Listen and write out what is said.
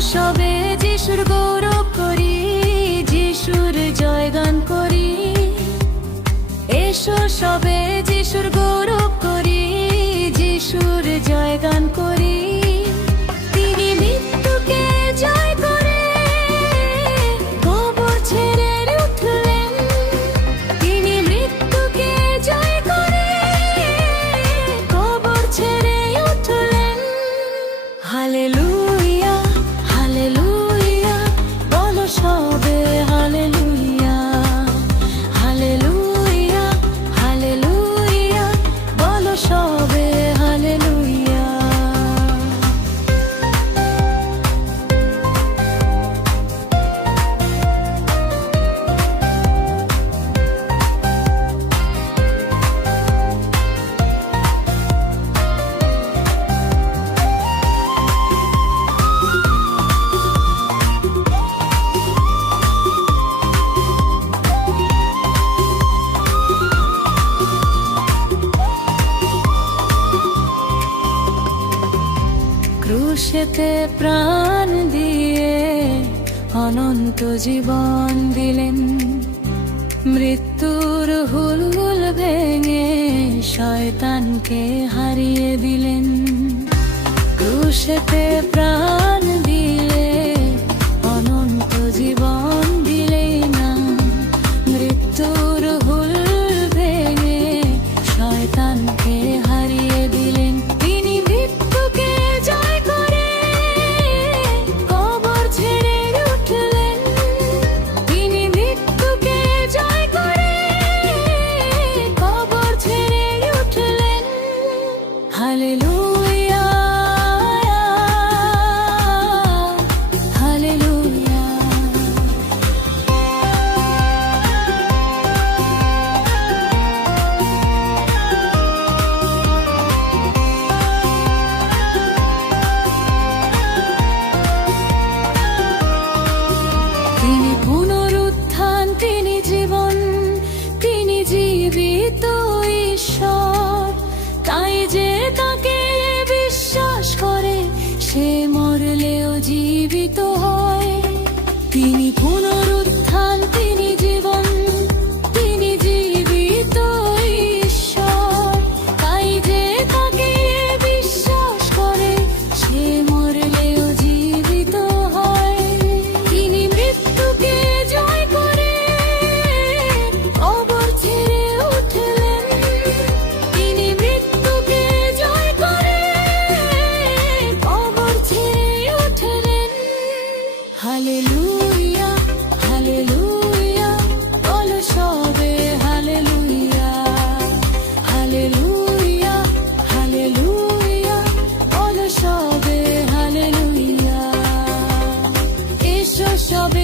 সবে যিশুর গৌরব করি, যিশুর জয়গান করি। এসো সবে যিশুর গৌরব করি, যিশুর জয়গান করি। তিনি মৃত্যুকে জয় করে কবর ছেড়ে উঠলেন। তিনি মৃত্যুকে জয় করে কবর ছেড়ে উঠলেন। হালেলুয়া, হালেলুয়া, বলো সবে হালেলুয়া। হালেলুয়া, হালেলুয়া, বলো সবে হালেলুয়া। ক্রুশেতে প্রাণ দিয়ে অনন্ত জীবন দিলেন। মৃত্যুর হুলহুল ভেঙে শয়তানকে হারিয়ে দিলেন। ক্রুশেতে প্রাণ দিয়ে অনন্ত জীবন দিলেই না, মৃত্যুর হুল ভেঙে শয়তানকে হারিয়ে দিলেন। তিনি মৃত্যুকে জয় করে কবর ছেড়ে উঠলেন। তিনি মৃত্যুকে জয় করে কবর ছেড়ে উঠলেন। Hallelujah, hallelujah. তিনি পুনরুত্থান, তিনি জীবন, তিনি জীবিত ঈশ্বর। তাই যে তাকে বিশ্বাস করে সে মরলেও জীবিত হয়। তিনি পুনরুত্থান, তিনি জীবন, তিনি জীবিত ঈশ্বর। তাই যে তাকে বিশ্বাস করে সে মরলেও জীবিত হয়। তিনি মৃত্যুকে জয় করে কবর ছেড়ে উঠলেন। তিনি মৃত্যুকে জয় করে কবর ছেড়ে উঠলেন। হালেলুয়া, হালেলুয়া, বলো সবে হালেলুয়া। হালেলুয়া, হালেলুয়া, বলো সবে হালেলুয়া। এসো সবে